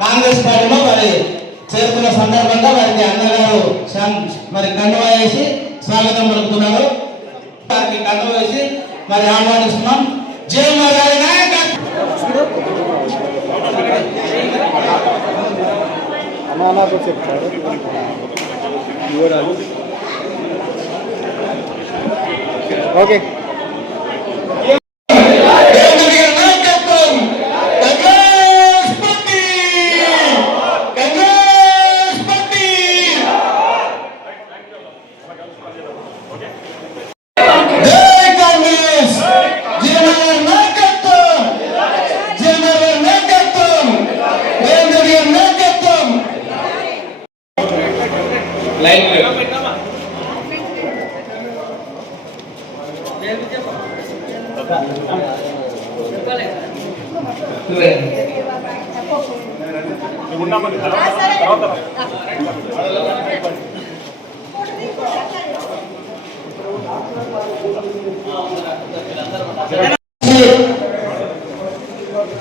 కాంగ్రెస్ పార్టీలో మరి చేరుతున్న సందర్భంగా వారికి అన్నగారు మరి కండువా వేసి స్వాగతం పలుకుతున్నారు. వారికి కండువా వేసి మరి ఆహ్వానిస్తున్నాం. జై మోదీ నాయకత్వం. ఓకే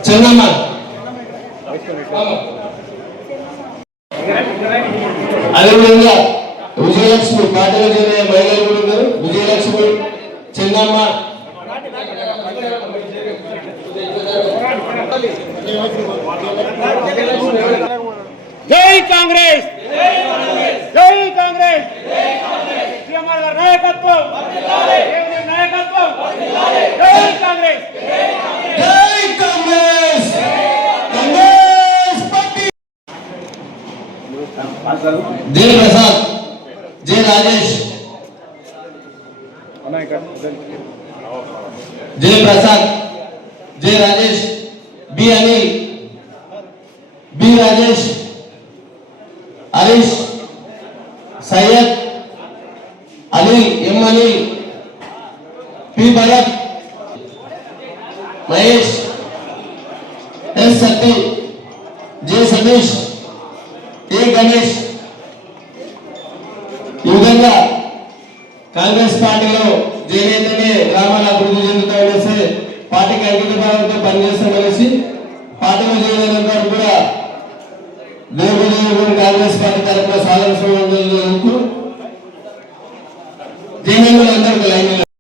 చెన్నమ్మ అదేవిధంగా విజయలక్ష్మి పాటలు చేరే మహిళలు కూడా ఉన్నారు. విజయలక్ష్మి, చెన్నమ్మ, జై కాంగ్రెస్, జై కాంగ్రెస్, సీఎంఆర్ గారి నాయకత్వం, నాయకత్వం, జై కాంగ్రెస్, జై కాంగ్రెస్, కాంగ్రెస్ పార్టీ. జై Prasad, Jai Rajesh, Jai Prasad, Jai Rajesh, B Anil, B Rajesh, Harish, Syed, Anil, M Anil, P Bharat, Mahesh, S Satti, J Satish, A Ganesh. ఈ విధంగా కాంగ్రెస్ పార్టీలో చేనేతనే గ్రామాల అభివృద్ధి చెందుతామనేసి పార్టీకి అంకితభావంతో పనిచేస్తామనేసి పార్టీలో చేరేంత కూడా దేవుడు కాంగ్రెస్ పార్టీ తరఫున సాధారణ